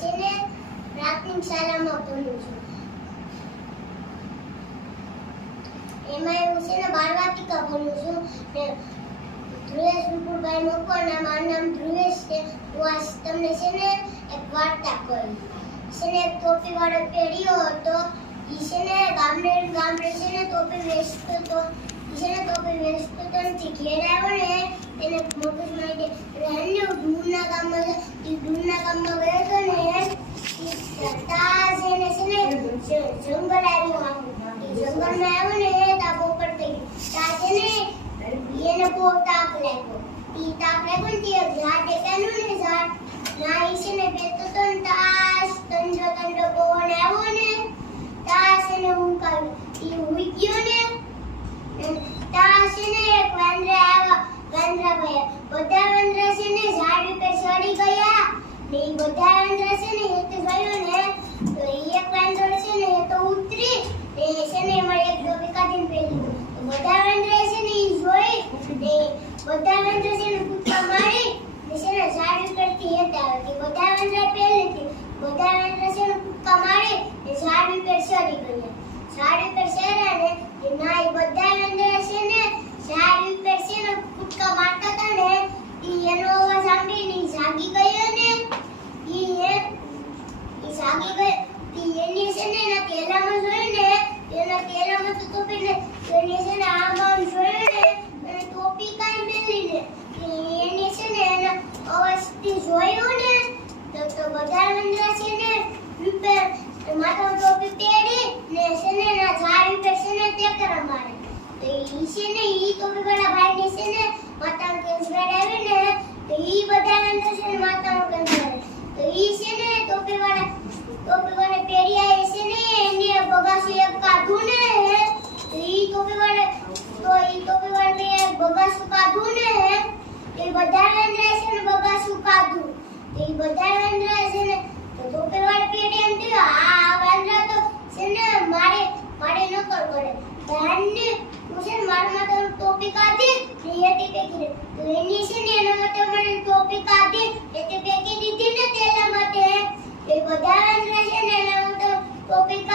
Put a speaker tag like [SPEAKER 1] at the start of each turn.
[SPEAKER 1] છે પ્રાથમિક શાળામાં ભણું છું. એમાં એવું છે ને, બાળવાટિકા ભણું છું ને ધ્રુવેશ વિપુલભાઈ મકવાણા, મારું નામ ધ્રુવેશ છે. હું આ તમને છે ને એક વાર્તા કહું. છે ને, એક ટોપી વાળો પેઢીઓ હતો. એ છે ને ગામડે ગામડે છે ને ટોપી વેચતો હતો. એ છે ને ટોપી વેચતો હતો ને ઘેર આવ્યો ને, એને મગજમાં એટલે હેને દૂરના ગામમાં દૂરના ગામમાં ઈ છે ને બેઠો તો ને તાસ તંજો તંજો પવન આવ્યો ને તાસ એને ઉકાયું ઈ ઉઈ ગયો ને તાસ છે ને એક વાંદરા આવ્યા વાંદરા ભાઈ બધા વાંદરા છે ને ઝાડ ઉપર ચડી ગયા ને ઈ બધા વાંદરા ને ઝાડ ઉપર ચડી ગયા ઝાડ ઉપર ને કે ના બધા અંદર છે ને છે ને કૂદકા મારતા હતા ને, ઈ એનો અવાજ સાંભળીને જાગી ગયો ને. ઈ એ, ઈ જાગી ગયો. ઈ એની છે ને એના તેલામાં જોયું ને, એના તેલામાં તો ટોપી ને એની છે ને આમ આમ જોયું ને, અને ટોપી કાઈ મેલી ને. એની છે ને એના અવાજથી જોયું ને, તો તો બધા અંદર છે ને, ઉપર તો ઈ છે ને ઈ ટોપી વાળા ભાઈને છે ને માથામાં કેન્સર આવી ને તો ઈ બધા વંદરા છે ને માથામાં કેન્સર તો ઈ છે ને ટોપી વાળા ટોપી વાળા પેરિયા છે ને એને બગાસું એક કાઢું ને તો ઈ ટોપી વાળા તો ઈ ટોપી વાળા મેં બગાસું કાઢું ને એ બધા વાંદરા છે ને બગાસું કાઢું તો ઈ બધા વાંદરા છે ને તો ટોપી દીધી ને તેના માટે. એ બધા ને એના માટે ટોપિક